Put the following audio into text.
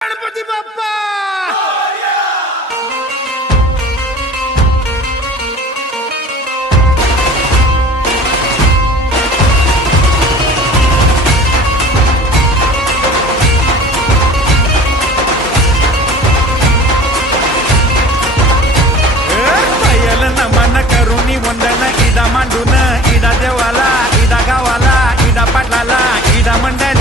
गणपती बाप्पा नमन करुणी वंदन इडा मांडून इडा देवाला इडा गावाला इडा पाटलाला इडा मंडळ